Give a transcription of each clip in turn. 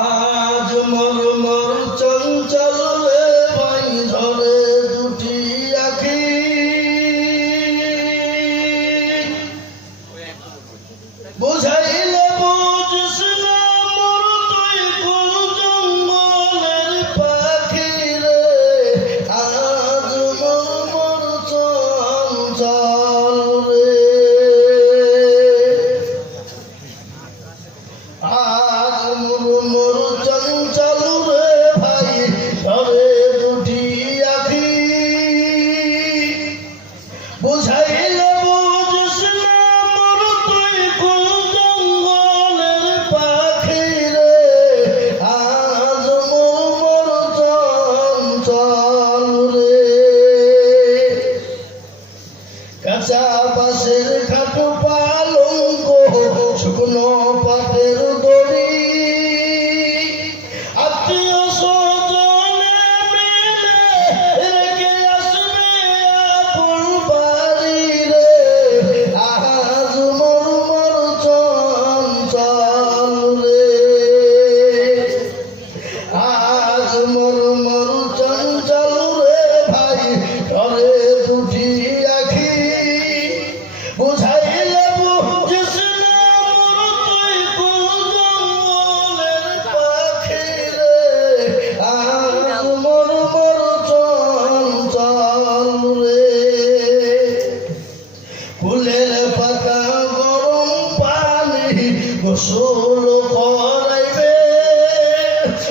আজ মরমর চঞ্চল রে ভাই ঝরে দুটি আখি বুঝাইলে বুঝিস না মোর তুই কোন জঙ্গলের পাখি রে আজ মরমর চঞ্চল রে আজ মরমর চঞ্চল রে ভাই ঝরে দুটি আখি বুঝাইলে বুঝিস না মোর তুই কোন জঙ্গলের পাখি রে আজ মরমর চঞ্চল রে কাঁচা বাঁশের খাটো পালঙ্ক শুকনো পাটের দড়ি আত্মীয় স্বজনে মিলে রেখে আসবে আপন বাড়ি রে আজ মরমর চঞ্চল রে আজ মরমর চঞ্চল রে ভাই ঝরে দুটি আখি বুঝাইলে বুঝিস না মোর তুই কোন জঙ্গলের পাখি রে আজ মরমর চঞ্চল রে ফুলের পাতা গরম পানি গোসল করাইবে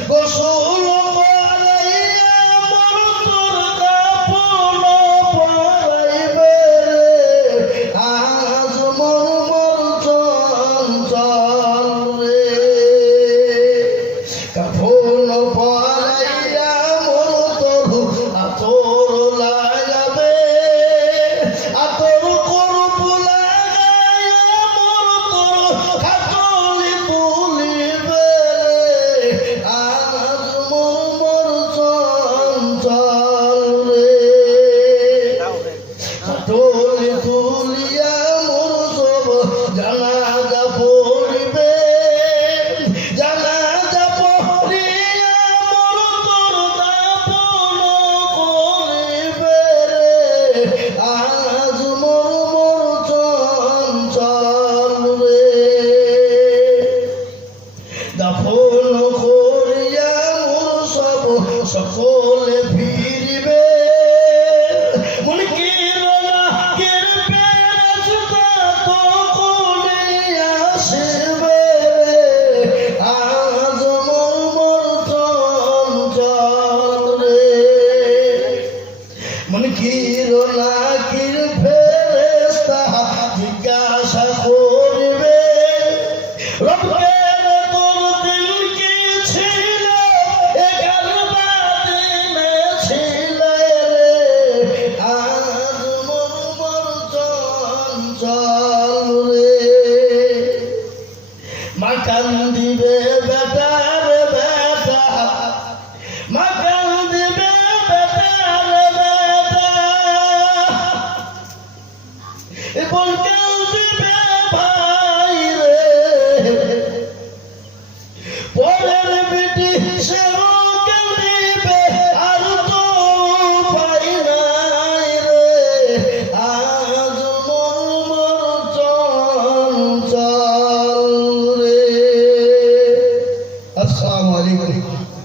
গোসল করাইয়া মোর তোর কাপড় পরাইবে রে আজ মরমর চঞ্চল রে কাপড় পরাইয়া মোর তোর আতর লাগাবে আতর করব লাগাইয়া মোর তোর খাটলি তুলিবে রে আজ মরমর চঞ্চল রে খাটলি তুলিয়া মোর সব জানাজা পড়িবে জানাজা পড়িয়া মোর তোর দাফন করিবে রে আজ মরমর চঞ্চল রে দাফন করিয়া মোর সব সকলে ফিরিবে মুনকির নাকির ফেরেশতা তো কোলে আসবে রে আজ মরমর চঞ্চল রে মুনকির নাকির ফেরেশতা জিজ্ঞাসা করবে রবকে তোর দিল কি ছিল দিনে ছিল রে আজ মরমর চঞ্চল রে মা কান্দিবে বেটার বেটা মা কান্দিবে বেটার বেটা বোন কান্দিবে ভাই রে পরের বেটি সেও কান্দিবে আর তো উপায় নাই রে আজ মরমর চঞ্চল রে আসসালামু আলাইকুম